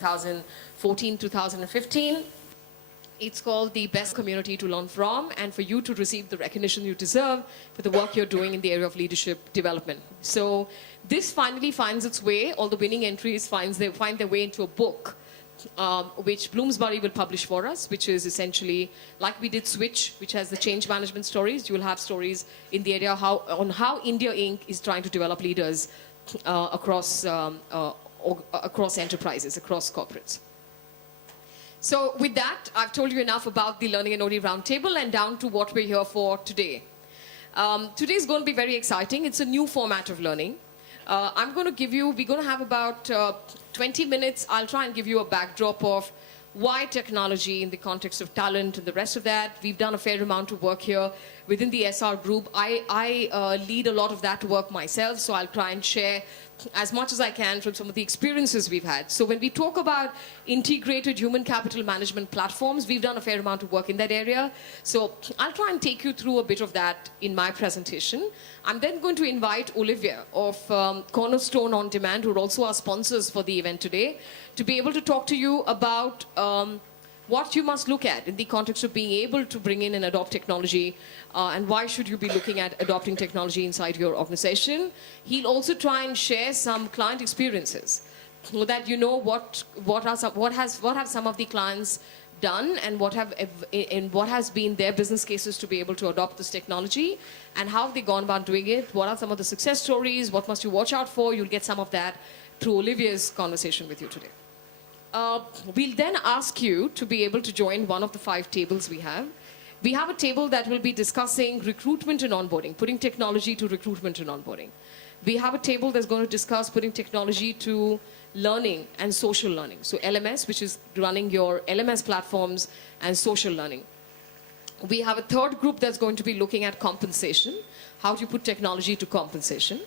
2014, 2015. It's called the Best Community to Learn From, and for you to receive the recognition you deserve for the work you're doing in the area of leadership development. So this finally finds its way, all the winning entries find their way into a book, which Bloomsbury will publish for us, which is essentially, like we did Switch, which has the change management stories, you will have stories in the area on how India Inc. is trying to develop leaders across enterprises, across corporates. So with that, I've told you enough about the Learning and OD Roundtable and down to what we're here for today. Today is going to be very exciting. It's a new format of learning. we're going to have about 20 minutes. I'll try and give you a backdrop of why technology in the context of talent and the rest of that. We've done a fair amount of work here within the SR group. I lead a lot of that work myself, so I'll try and share as much as I can from some of the experiences we've had. So when we talk about integrated human capital management platforms, we've done a fair amount of work in that area. So I'll try and take you through a bit of that in my presentation. I'm then going to invite Olivia of Cornerstone On Demand, who are also our sponsors for the event today, to be able to talk to you about what you must look at in the context of being able to bring in and adopt technology, and why should you be looking at adopting technology inside your organization. He'll also try and share some client experiences so that you know what have some of the clients done and what has been their business cases to be able to adopt this technology and how they've gone about doing it. What are some of the success stories? What must you watch out for? You'll get some of that through Olivia's conversation with you today. We'll then ask you to be able to join one of the 5 tables we have. We have a table that will be discussing recruitment and onboarding, putting technology to recruitment and onboarding. We have a table that's going to discuss putting technology to learning and social learning. So LMS, which is running your LMS platforms and social learning. We have a third group that's going to be looking at compensation, how do you put technology to compensation.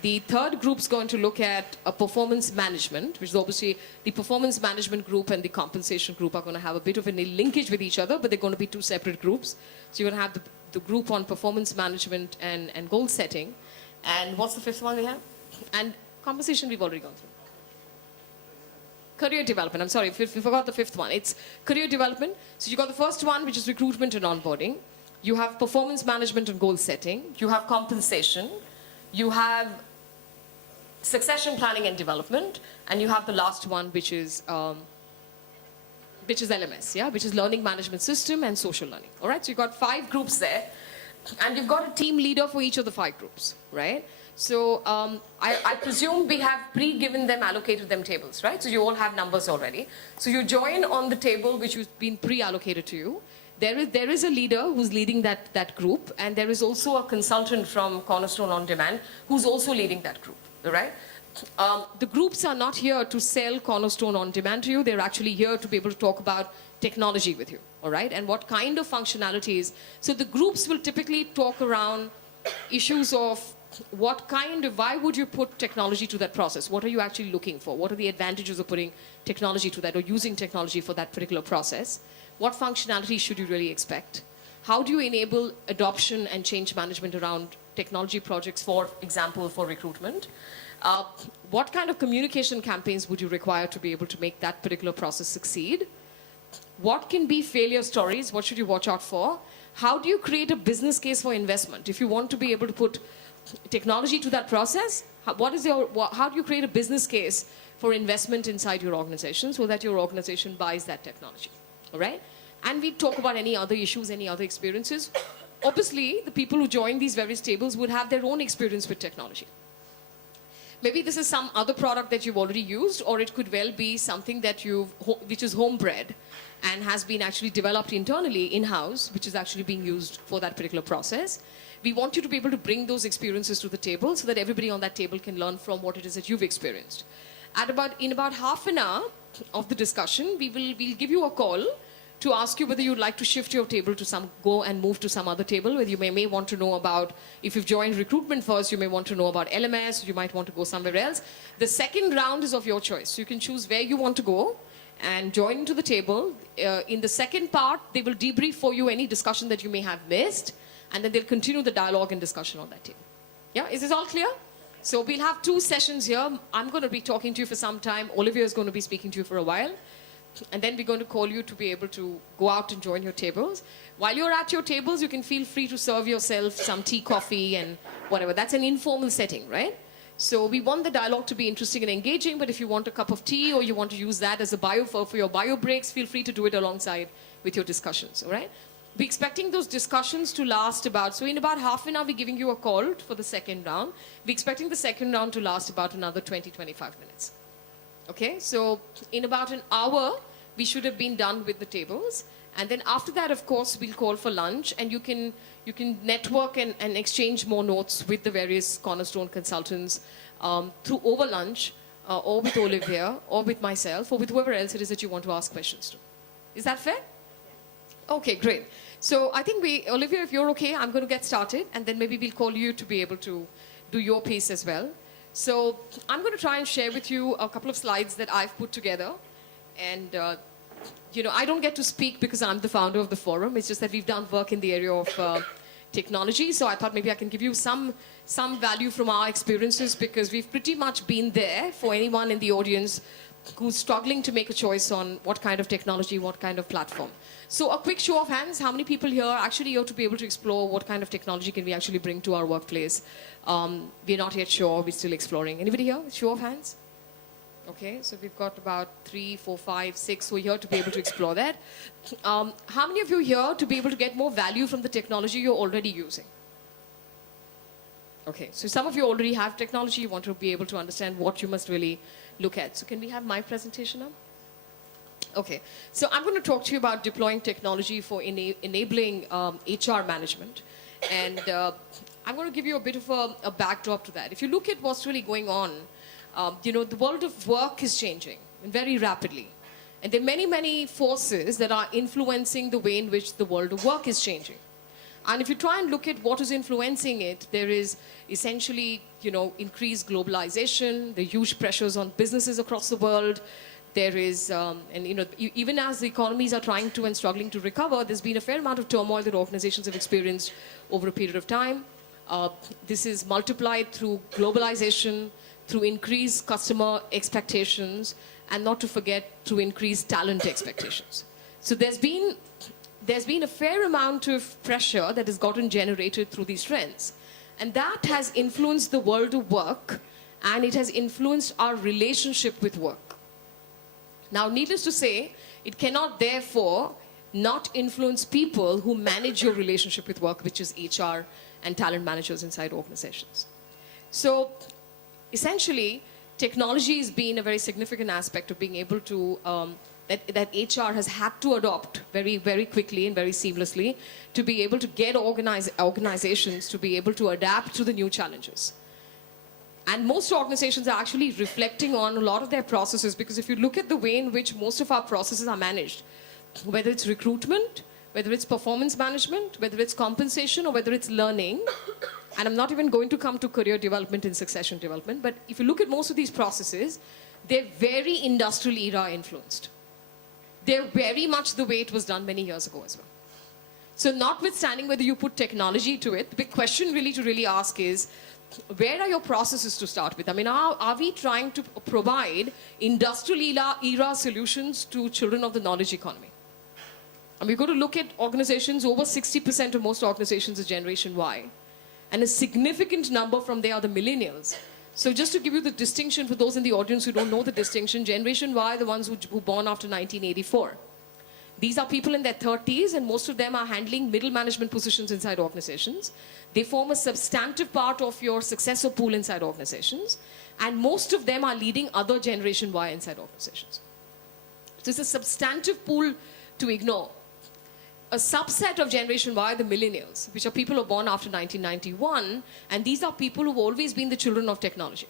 The third group's going to look at performance management, which is obviously the performance management group and the compensation group are going to have a bit of a linkage with each other, but they're going to be 2 separate groups. So you're going to have the group on performance management and goal setting. And what's the 5th one we have? And compensation we've already gone through. Career development. I'm sorry, if you forgot the 5th one. It's career development. So you got the first one, which is recruitment and onboarding. You have performance management and goal setting. You have compensation. You have succession planning and development, and you have the last one, which is LMS, yeah, which is learning management system and social learning. All right, so you've got 5 groups there, and you've got a team leader for each of the 5 groups, right? So I presume we have allocated them tables, right? So you all have numbers already. So you join on the table which has been pre-allocated to you. There is a leader who's leading that group, and there is also a consultant from Cornerstone On Demand who's also leading that group. Right? The groups are not here to sell Cornerstone On Demand to you. They're actually here to be able to talk about technology with you, all right? And what kind of functionalities. So the groups will typically talk around issues of why would you put technology to that process? What are you actually looking for? What are the advantages of putting technology to that or using technology for that particular process? What functionality should you really expect? How do you enable adoption and change management around technology projects, for example, for recruitment? What kind of communication campaigns would you require to be able to make that particular process succeed? What can be failure stories? What should you watch out for? How do you create a business case for investment? If you want to be able to put technology to that process, how do you create a business case for investment inside your organization so that your organization buys that technology, all right? And we talk about any other issues, any other experiences. Obviously, the people who join these various tables would have their own experience with technology. Maybe this is some other product that you've already used, or it could well be something that which is homebred and has been actually developed internally in-house, which is actually being used for that particular process. We want you to be able to bring those experiences to the table so that everybody on that table can learn from what it is that you've experienced. In about half an hour of the discussion, we'll give you a call to ask you whether you'd like to shift your table to go and move to some other table, whether you may want to know about, if you've joined recruitment first, you may want to know about LMS, you might want to go somewhere else. The second round is of your choice. So you can choose where you want to go and join into the table. In the second part, they will debrief for you any discussion that you may have missed, and then they'll continue the dialogue and discussion on that table. Yeah, is this all clear? So we'll have 2 sessions here. I'm going to be talking to you for some time. Olivia is going to be speaking to you for a while. And then we're going to call you to be able to go out and join your tables. While you're at your tables, you can feel free to serve yourself some tea, coffee, and whatever. That's an informal setting, right? So we want the dialogue to be interesting and engaging, but if you want a cup of tea or you want to use that as a for your bio breaks, feel free to do it alongside with your discussions, all right? We're expecting those discussions to last so in about half an hour, we're giving you a call for the second round. We're expecting the second round to last about another 20, 25 minutes. Okay, so in about an hour, we should have been done with the tables. And then after that, of course, we'll call for lunch, and you can network and exchange more notes with the various Cornerstone consultants through over lunch, or with Olivia, or with myself, or with whoever else it is that you want to ask questions to. Is that fair? Okay, great. So I think Olivia, if you're okay, I'm going to get started, and then maybe we'll call you to be able to do your piece as well. So I'm going to try and share with you a couple of slides that I've put together. And, I don't get to speak because I'm the founder of the forum. It's just that we've done work in the area of technology. So I thought maybe I can give you some value from our experiences, because we've pretty much been there for anyone in the audience who's struggling to make a choice on what kind of technology, what kind of platform. So a quick show of hands, how many people here are actually here to be able to explore what kind of technology can we actually bring to our workplace? We're not yet sure, we're still exploring. Anybody here? Show of hands? Okay, so we've got about 3, 4, 5, 6 who are here to be able to explore that. How many of you here to be able to get more value from the technology you're already using? Okay, so some of you already have technology, you want to be able to understand what you must really look at. So can we have my presentation now? Okay, so I'm going to talk to you about deploying technology for enabling HR management. And I'm going to give you a bit of a backdrop to that. If you look at what's really going on, the world of work is changing very rapidly. And there are many, many forces that are influencing the way in which the world of work is changing. And if you try and look at what is influencing it, there is essentially, increased globalization, the huge pressures on businesses across the world. There is, even as the economies are trying to and struggling to recover, there's been a fair amount of turmoil that organizations have experienced over a period of time. This is multiplied through globalization, through increased customer expectations, and not to forget, through increased talent expectations. So there's been a fair amount of pressure that has gotten generated through these trends. And that has influenced the world of work, and it has influenced our relationship with work. Now, needless to say, it cannot therefore not influence people who manage your relationship with work, which is HR and talent managers inside organizations. So essentially, technology has been a very significant aspect of being able to, that HR has had to adopt very, very quickly and very seamlessly to be able to get organizations to be able to adapt to the new challenges. And most organizations are actually reflecting on a lot of their processes, because if you look at the way in which most of our processes are managed, whether it's recruitment, whether it's performance management, whether it's compensation, or whether it's learning, and I'm not even going to come to career development and succession development, but if you look at most of these processes, they're very industrial era influenced. They're very much the way it was done many years ago as well. So notwithstanding whether you put technology to it, the big question really to really ask is, where are your processes to start with? I mean, are we trying to provide industrial era solutions to children of the knowledge economy? And we're going to look at organizations, over 60% of most organizations is Generation Y. And a significant number from there are the millennials. So just to give you the distinction for those in the audience who don't know the distinction, Generation Y are the ones who were born after 1984. These are people in their 30s, and most of them are handling middle management positions inside organizations. They form a substantive part of your successor pool inside organizations, and most of them are leading other Generation Y inside organizations. So it's a substantive pool to ignore. A subset of Generation Y are the millennials, which are people who are born after 1991, and these are people who've always been the children of technology.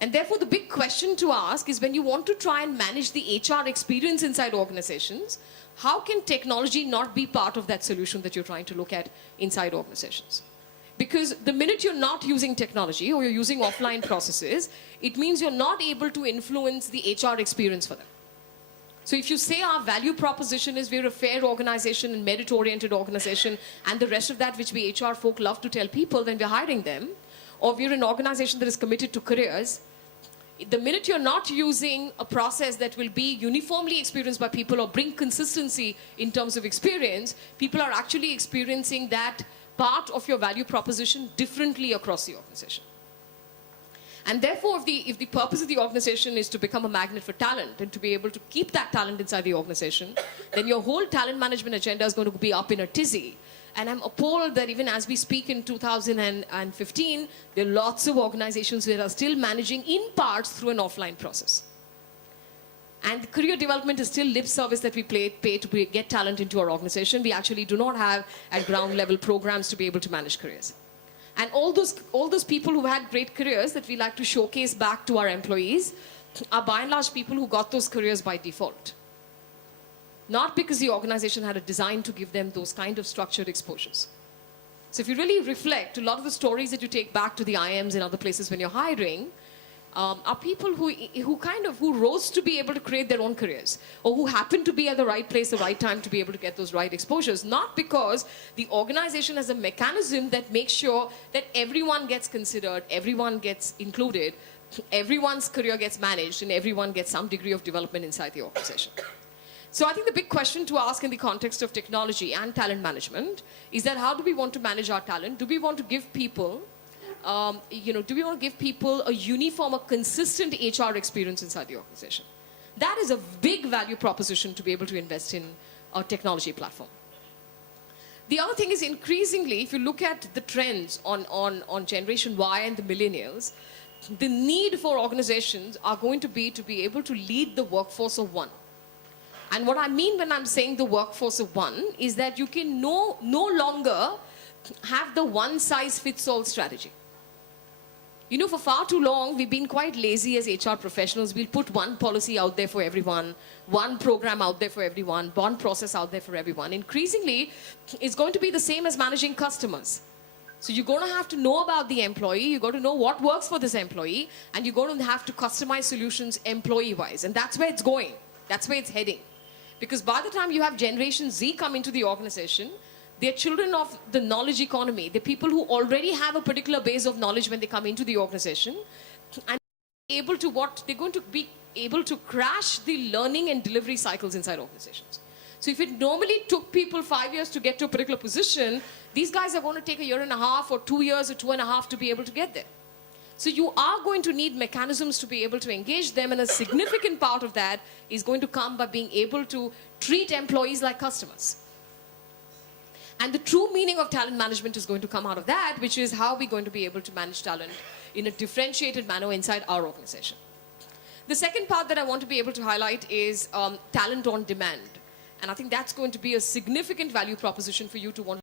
And therefore, the big question to ask is, when you want to try and manage the HR experience inside organizations, how can technology not be part of that solution that you're trying to look at inside organizations? Because the minute you're not using technology or you're using offline processes, it means you're not able to influence the HR experience for them. So if you say our value proposition is we're a fair organization and merit-oriented organization and the rest of that which we HR folk love to tell people when we're hiring them, or we're an organization that is committed to careers, the minute you're not using a process that will be uniformly experienced by people or bring consistency in terms of experience, people are actually experiencing that part of your value proposition differently across the organization. And therefore, if the purpose of the organization is to become a magnet for talent and to be able to keep that talent inside the organization, then your whole talent management agenda is going to be up in a tizzy. And I'm appalled that even as we speak in 2015, there are lots of organizations that are still managing in parts through an offline process. And career development is still lip service that we pay to get talent into our organization. We actually do not have at ground level programs to be able to manage careers. And all those people who had great careers that we like to showcase back to our employees are by and large people who got those careers by default. Not because the organization had a design to give them those kind of structured exposures. So if you really reflect, a lot of the stories that you take back to the IMs and other places when you're hiring are people who rose to be able to create their own careers, or who happen to be at the right place, the right time to be able to get those right exposures, not because the organization has a mechanism that makes sure that everyone gets considered, everyone gets included, everyone's career gets managed, and everyone gets some degree of development inside the organization. So I think the big question to ask in the context of technology and talent management is that how do we want to manage our talent? Do we want to give people, do we want to give people a uniform, a consistent HR experience inside the organization? That is a big value proposition to be able to invest in a technology platform. The other thing is increasingly, if you look at the trends on Generation Y and the millennials, the need for organizations are going to be able to lead the workforce of one. And what I mean when I'm saying the workforce of one is that you can no longer have the one-size-fits-all strategy. You know, for far too long, we've been quite lazy as HR professionals. We'll put one policy out there for everyone, one program out there for everyone, one process out there for everyone. Increasingly, it's going to be the same as managing customers. So you're going to have to know about the employee, you've got to know what works for this employee, and you're going to have to customize solutions employee-wise. And that's where it's going. That's where it's heading. Because by the time you have Generation Z come into the organization, they're children of the knowledge economy. They're people who already have a particular base of knowledge when they come into the organization. And they're going to be able to crash the learning and delivery cycles inside organizations. So if it normally took people 5 years to get to a particular position, these guys are going to take 1.5 years or 2 years or 2.5 to be able to get there. So you are going to need mechanisms to be able to engage them, and a significant part of that is going to come by being able to treat employees like customers. And the true meaning of talent management is going to come out of that, which is how we're going to be able to manage talent in a differentiated manner inside our organization. The second part that I want to be able to highlight is talent on demand. And I think that's going to be a significant value proposition for you to want